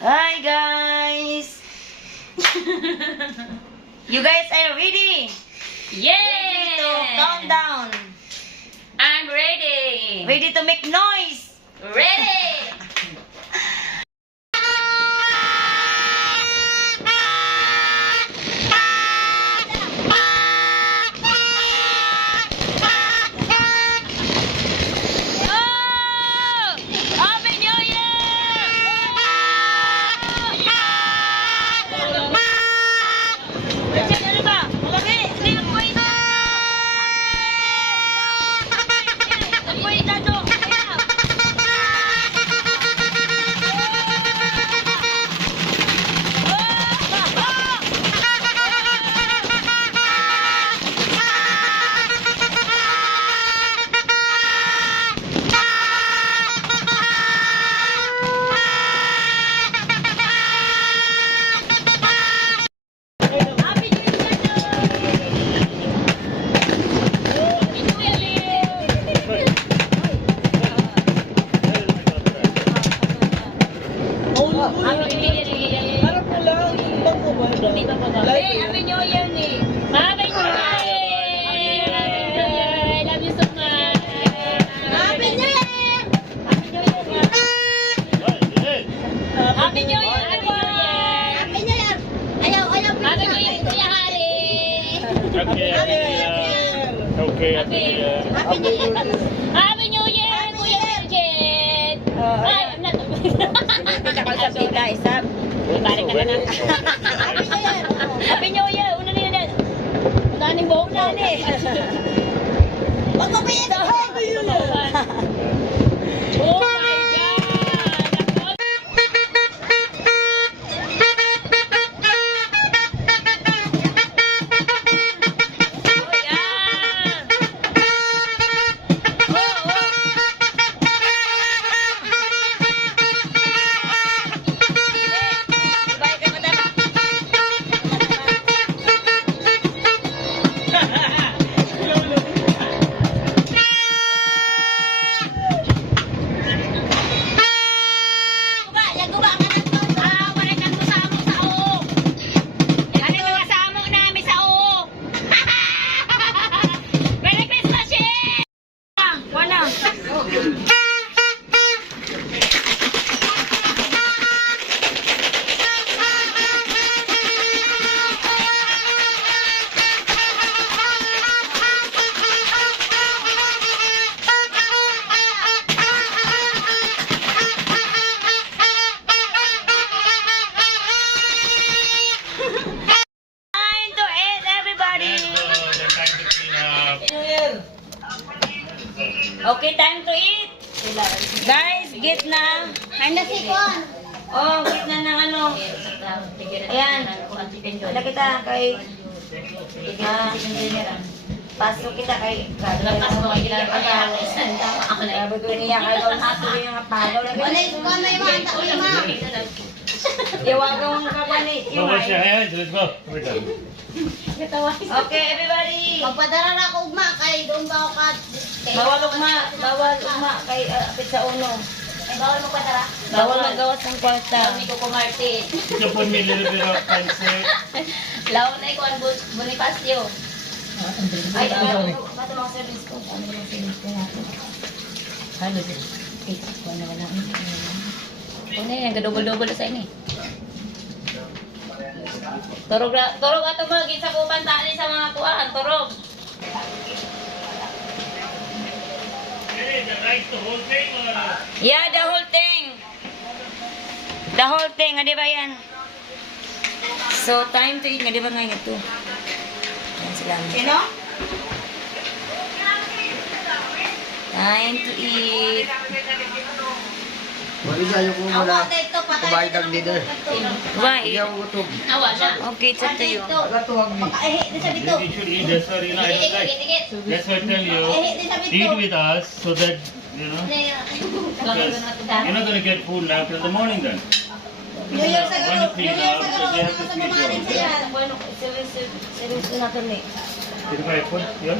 Hi guys! You guys are ready? Yeah! Ready to count down? I'm ready! Ready to make noise? Ready! Happy New Year! Ano ba? Malaki! Hindi ang puwita! Ang puwita to! Happy New Year ni! Happy New Year! I love you so much! Happy New Year! Happy New Year! Happy New Year, everyone! Happy New Year! Ayaw, Happy New Year, Kuya Hari! Okay, Happy New Year! Happy New Year, Kuya Bridget! Ay, I'm not balik ka na. Happy New Year! Una na yan. Unaning buhok na. Huwag mo pilit! Happy New Year! Oh my God! Oh yeah! Time to eat, everybody! Okay, time to eat! Guys, get na! Oh, get na ng ano. Ayan. Wala kita kay... Pasok kita kay... Pasok kay kila. Sabi ko niya kayo sabi yung apalo. Iwagan mo ka pa ni... So wash your hands, let's go. We're done. Okay, everybody! Magpadala na ako ugma kay doon ba ako ka Bawal ugma kay apit sa uno. ay bawal magpadala. Bawal magawas ng kwarta. Hindi ko kumartit. You put me a little bit of pancit. Laon na ikaw ang Bonifacio. Ay, bata mga service ko. Ano yung service ko natin? Halo, wala. Ano yan, gadobol-dobol sa ini. Turog ato magin sa kupan tali sa mga kuan, turog. Hey, the rice, the whole thing or... Yeah, the whole thing. The whole thing, di ba yan? So, time to eat, di ba nga ito? Yan sila. Sino? Time to eat. Wali sa'yo ko Ako muna dito patay. kumain ng dinner. Why? Iyaw utog. Awa siya. Okay, it's up to you. Agatuwag ni. Pakaehi din sa bito. You should eat, that's what you know, I don't like. Tikit. That's what I tell you. Pakaehi din sa bito. Eat with us so that, you know, because you're not gonna get food now till the morning then. New Year sa When garo. you New clean Year out, sa so garo. they have to Sa sleep mamahalin over. siya. Bueno, service na ito ni. Did I put here?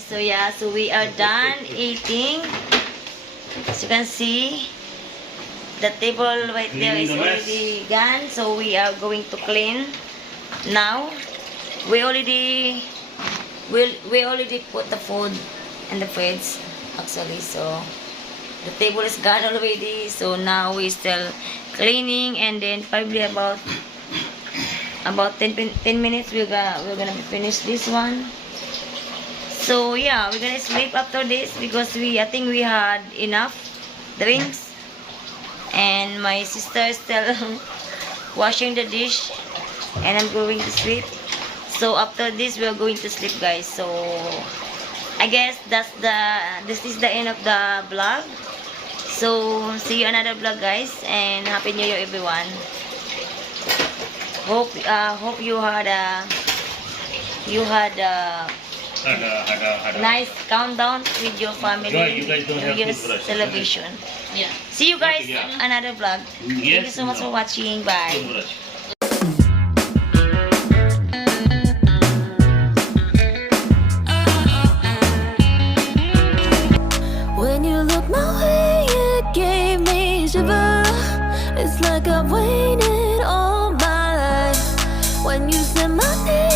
guys. So yeah, so we are done eating. As you can see, the table right there is already gone. So we are going to clean now. We already put the food in the fridge actually. So the table is gone already. So now we still cleaning, and then probably about 10 minutes we're gonna finish this one. So yeah, we're gonna sleep after this because I think we had enough drinks, and my sister is still washing the dish, and I'm going to sleep. So after this we're going to sleep, guys. So I guess this is the end of the vlog. So see you another vlog, guys, and happy new year everyone. Hope you had a nice countdown with your family. Enjoy. You guys don't have New Year's toothbrush. celebration. Yeah. See you guys Yeah. another vlog. Thank you so much for watching. Bye. Toothbrush. When you look my way, it gave me shiver. It's like I've waited all my life. When you said my name